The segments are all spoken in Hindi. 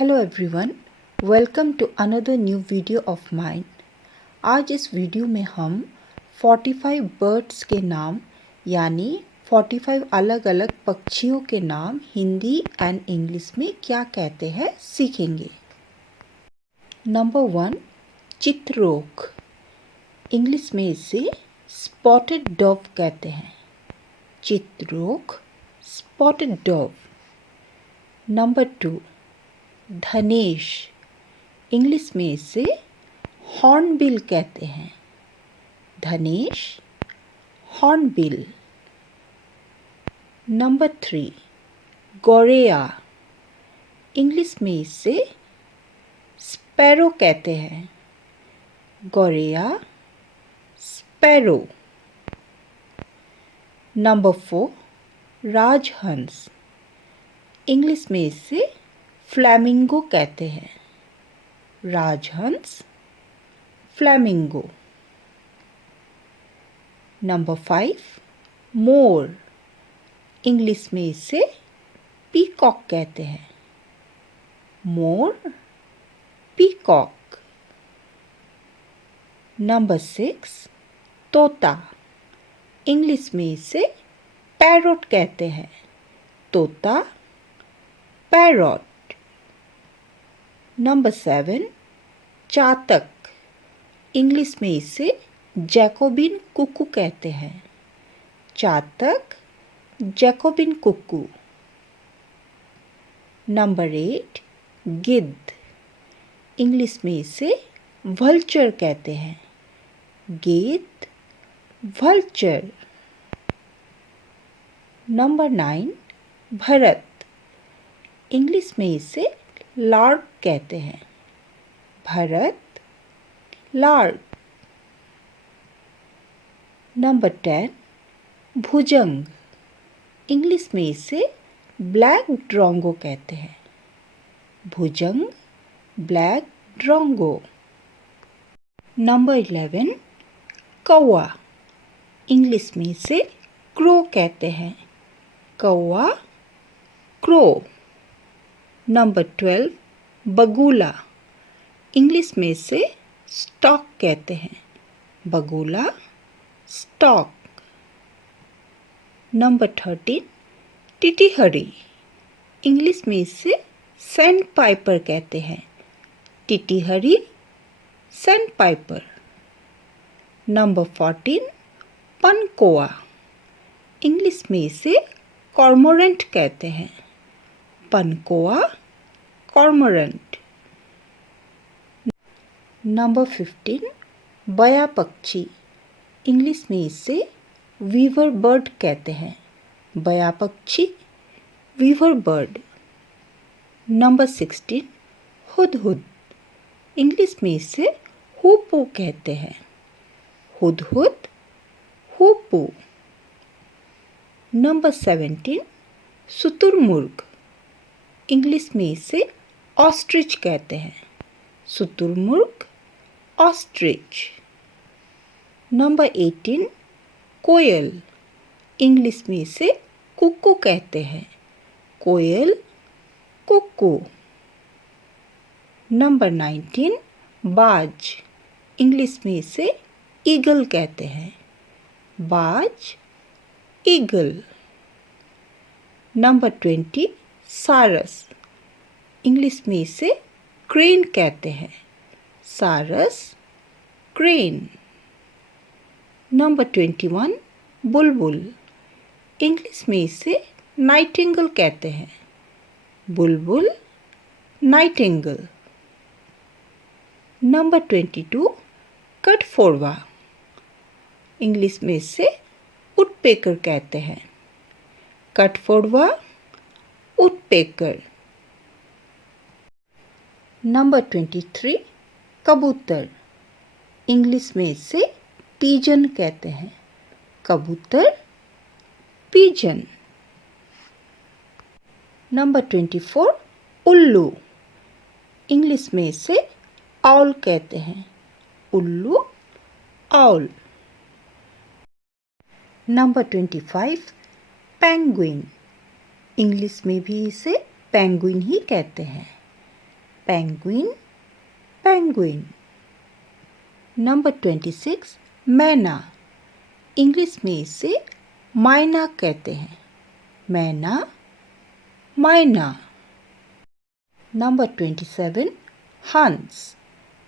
Hello everyone, welcome to another new video of mine. आज इस वीडियो में हम 45 बर्ड्स के नाम यानी 45 अलग अलग पक्षियों के नाम हिंदी एंड इंग्लिश में क्या कहते हैं सीखेंगे। नंबर 1, चित्रोक। इंग्लिश में इसे स्पॉटेड डॉव कहते हैं। चित्रोक, स्पॉटेड डॉव। नंबर 2, धनेश। इंग्लिश में इसे हॉर्नबिल कहते हैं। धनेश, हॉर्नबिल। नंबर 3, गौरैया। इंग्लिश में इसे स्पैरो कहते हैं। गौरैया, स्पैरो। नंबर 4, राजहंस। इंग्लिश में इसे फ्लैमिंगो कहते हैं। राजहंस, फ्लैमिंगो। नंबर 5, मोर। इंग्लिश में इसे पीकॉक कहते हैं। मोर, पीकॉक। नंबर 6, तोता। इंग्लिश में इसे पैरोट कहते हैं। तोता, पैरोट। नंबर 7, चातक। इंग्लिश में इसे जैकोबिन कुकू कहते हैं। चातक, जैकोबिन कुकू। नंबर 8, गिद्ध। इंग्लिश में इसे वल्चर कहते हैं। गिद्ध, वल्चर। नंबर 9, भरत। इंग्लिश में इसे लार्क कहते हैं। भरत, लार्क। नंबर 10, भुजंग। इंग्लिश में इसे ब्लैक ड्रोंगो कहते हैं। भुजंग, ब्लैक ड्रोंगो। नंबर 11, कौवा। इंग्लिश में इसे क्रो कहते हैं। कौवा, क्रो। नंबर 12, बगुला। इंग्लिश में इसे स्टॉक कहते हैं। बगुला, स्टॉक। नंबर 13, टिटीहरी। इंग्लिश में इसे सैंड पाइपर कहते हैं। टिटीहरी, सैंड पाइपर। नंबर 14, पनकोआ। इंग्लिश में इसे कॉर्मोरेंट कहते हैं। पनकोआ, कॉर्मोरेंट। नंबर 15, बया पक्षी। इंग्लिश में इसे वीवर बर्ड कहते हैं। बया पक्षी, वीवर बर्ड। नंबर 16, हुदहुद। इंग्लिश में इसे हूपू कहते हैं। हुदहुद, हूपू। नंबर 17, शुतुरमुर्ग। इंग्लिश में इसे ऑस्ट्रिच कहते हैं। शुतुरमुर्ग, ऑस्ट्रिच। नंबर 18, कोयल। इंग्लिश में इसे कुक्कू कहते हैं। कोयल, कुक्कू। नंबर 19, बाज। इंग्लिश में इसे ईगल कहते हैं। बाज, ईगल। नंबर 20, सारस। इंग्लिश में इसे क्रेन कहते हैं। सारस, क्रेन। नंबर 21, बुलबुल। इंग्लिश में इसे नाइटिंगेल कहते हैं। बुलबुल, नाइटिंगेल। नंबर 22, कठफोड़वा। इंग्लिश में इसे वुडपेकर कहते हैं। कठफोड़वा, वुडपेकर। नंबर 23, कबूतर। इंग्लिश में इसे पीजन कहते हैं। कबूतर, पीजन। नंबर 24, उल्लू। इंग्लिश में इसे आउल कहते हैं। उल्लू, आउल। Number 25, penguin. इंग्लिश में भी इसे पेंगुइन ही कहते हैं। penguin, penguin. Number 26 मैना, इंग्लिश में इसे मैना कहते हैं, मैना, मैना. Number 27 हंस,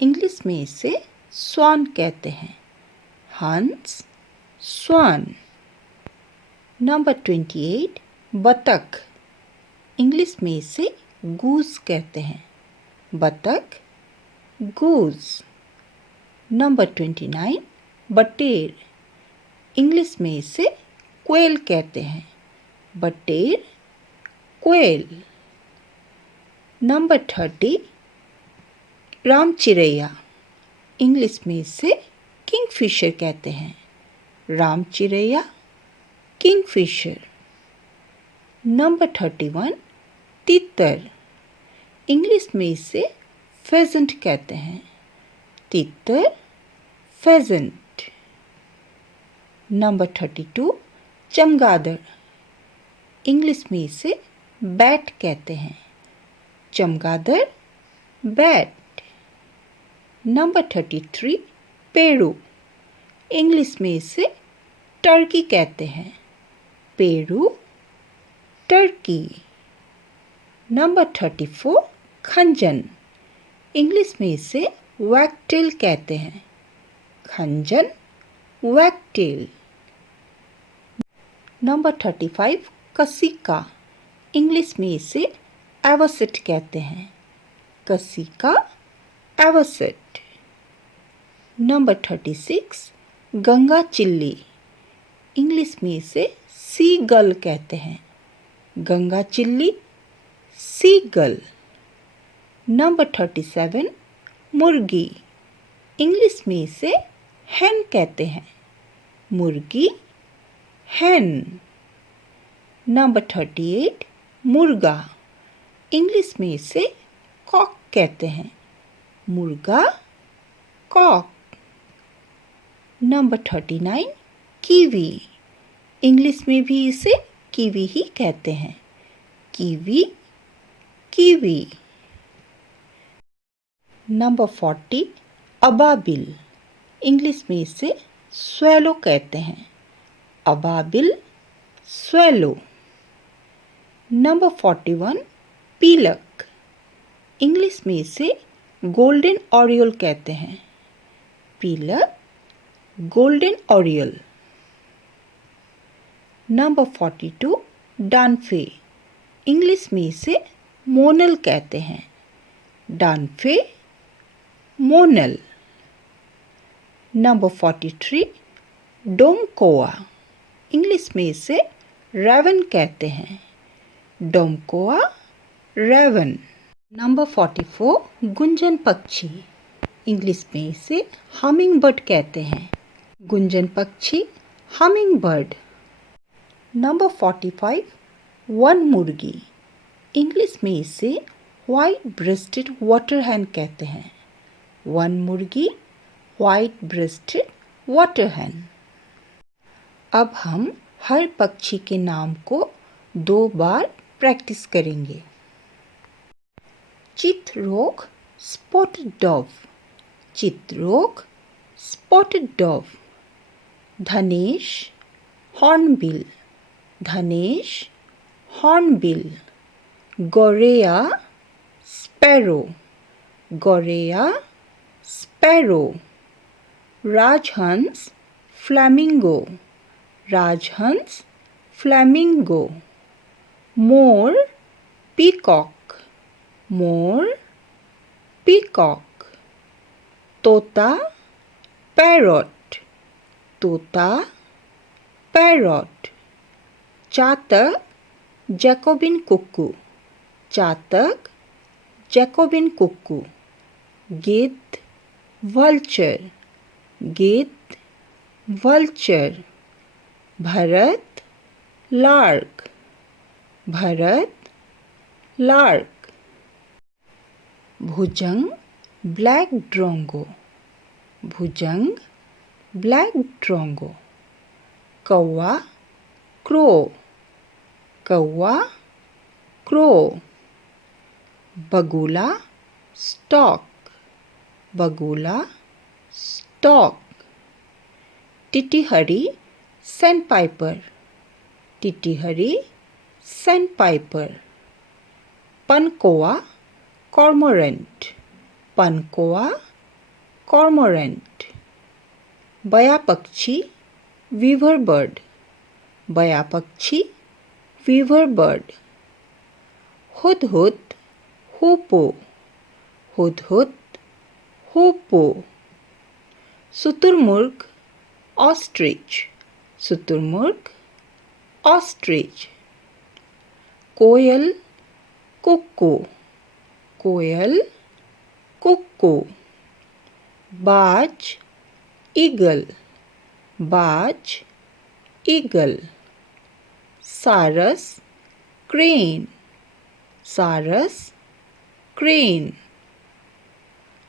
इंग्लिश में इसे स्वान कहते हैं, हंस, स्वान. Number 28 बतख, इंग्लिश में इसे गूस कहते हैं, बतख, गूस. Number 29 बटेर, इंग्लिश में इसे क्वेल कहते हैं, बटेर, क्वेल. Number 30 राम चिरैया, इंग्लिश में इसे किंगफिशर कहते हैं, राम चिरैया, किंगफिशर. Number 31 तीतर, इंग्लिश में इसे फेजेंट कहते हैं, तीतर, फेजेंट. Number 32 चमगादड़, इंग्लिश में इसे बैट कहते हैं, चमगादड़, बैट. Number 33 पेरू, इंग्लिश में इसे टर्की कहते हैं, पेरू, टर्की. Number 34 खंजन, इंग्लिश में इसे वैगटेल कहते हैं, खंजन, वैगटेल. Number 35 कसिका, इंग्लिश में इसे एवोसेट कहते हैं, कसिका, एवोसेट. Number 36 गंगा चिल्ली, इंग्लिश में इसे सी गल कहते हैं, गंगा चिल्ली, सी गल. Number 37 मुर्गी, इंग्लिश में इसे hen कहते हैं, मुर्गी, hen. Number 38 मुर्गा, इंग्लिश में इसे कॉक कहते हैं, मुर्गा, कॉक. Number 39 कीवी, इंग्लिश में भी इसे कीवी ही कहते हैं, कीवी, कीवी. Number 40 अबाबिल, इंग्लिश में इसे स्वैलो कहते हैं, अबाबिल, स्वैलो. Number 41 पीलक, इंग्लिश में इसे गोल्डन ओरियोल कहते हैं, पीलक, गोल्डन ओरियोल. Number 42 डानफे, इंग्लिश में इसे मोनल कहते हैं, डानफे, मोनल. Number 43 डोमकोआ, इंग्लिश में इसे रेवन कहते हैं, डोमकोआ, रेवन. Number 44 गुंजन पक्षी, इंग्लिश में इसे हमिंग बर्ड कहते हैं, गुंजन पक्षी, हमिंग बर्ड. Number 45 वन मुर्गी, इंग्लिश में इसे व्हाइट ब्रेस्टेड वाटर hen कहते हैं, वन मुर्गी, व्हाइट ब्रेस्टेड वाटर hen. अब हम हर पक्षी के नाम को 2 बार प्रैक्टिस करेंगे. चित्रौघ, स्पॉटेड डॉव, चित्रौघ, स्पॉटेड डॉव. धनेश, हॉर्नबिल, धनेश, हॉर्नबिल. गौरैया, स्पैरो, गौरैया, स्पैरो. राजहंस, फ्लैमिंगो, राजहंस, फ्लैमिंगो. मोर, पीकॉक, मोर, पीकॉक. तोता, पैरॉट, तोता, पैरॉट. चातक, जैकोबिन कुक्कू, चातक, जैकोबिन कुक्कू. गिद्ध, वल्चर, गिद्ध, वल्चर. भरत, लार्क, भरत, लार्क. भुजंग, ब्लैक ड्रोंगो, भुजंग, ब्लैक ड्रोंगो. कौवा, क्रो, कौवा, क्रो. बगुला, Stock. Bagula, stock. Titihari, sandpiper. Titihari, sandpiper. Pankoa, cormorant. Pankoa, cormorant. Bayapakshi, weaver bird. Bayapakshi, weaver bird. Hudhud, hoopoe. Hudhud, hoopoe. Suturmurg, ostrich. Suturmurg, ostrich. Koyal, cuckoo. Koyal, cuckoo. Baj, eagle. Baj, eagle. Saras, crane. Saras, crane.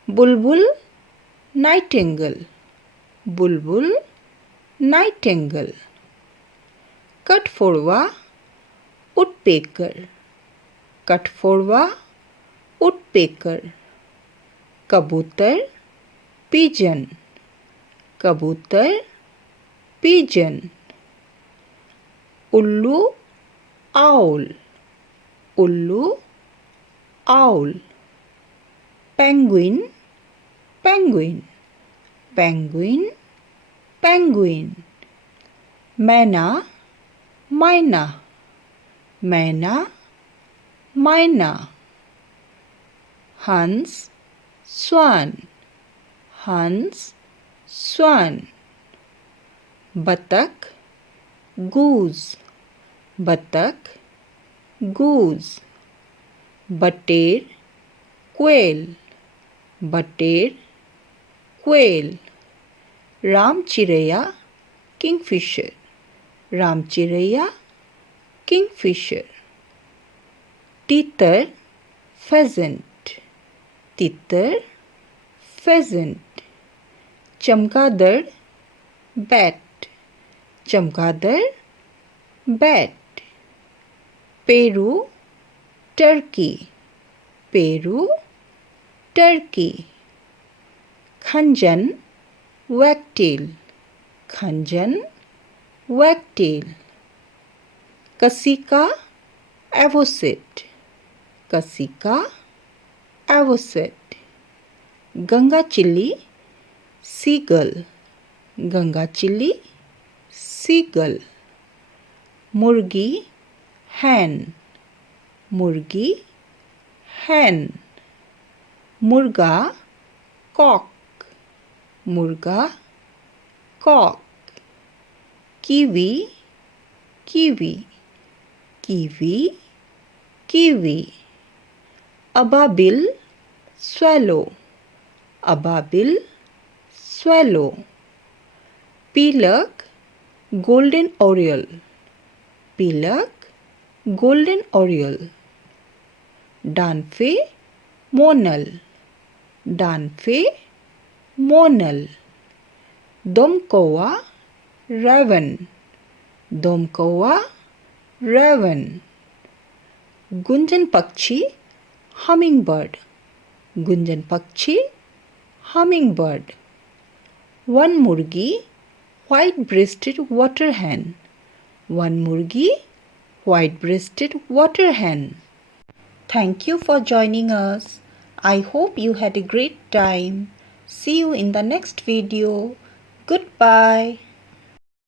Bulbul, nightingale. Bulbul, nightingale. Katforwa, woodpecker. Katforwa, woodpecker. Kabutar, pigeon. Kabutar, pigeon. Ullu, owl. Ullu, owl. Penguin, penguin. Penguin, penguin. Maina, myna. Maina, myna. Hans, swan. Hans, swan. Batak, goose. Batak, goose. Bater, quail. Bater, quail. Ramchiraiya, kingfisher. Ramchiraiya, kingfisher. Titar, pheasant. Titar, pheasant. Chamkadar, bat. Chamkadar, bat. Peru, turkey. Peru, turkey. Khanjan, wagtail. Khanjan, wagtail. Kasika, avocet. Kasika, avocet. Ganga chilli, seagull. Ganga chilli, seagull. Murgi, hen. Murgi, hen. Murga, cock. Murga, cock. Kiwi, kiwi. Kiwi, kiwi. Ababil, swallow. Ababil, swallow. Pilak, golden oriole. Pilak, golden oriole. Danfe, monal. Danfe, monal. Domkowa, raven. Domkowa, raven. Gunjan pakshi, hummingbird. Gunjan pakshi, hummingbird. One murgi, white-breasted water hen. One murgi, white-breasted water hen. Thank you for joining us. I hope you had a great time. See you in the next video. Goodbye.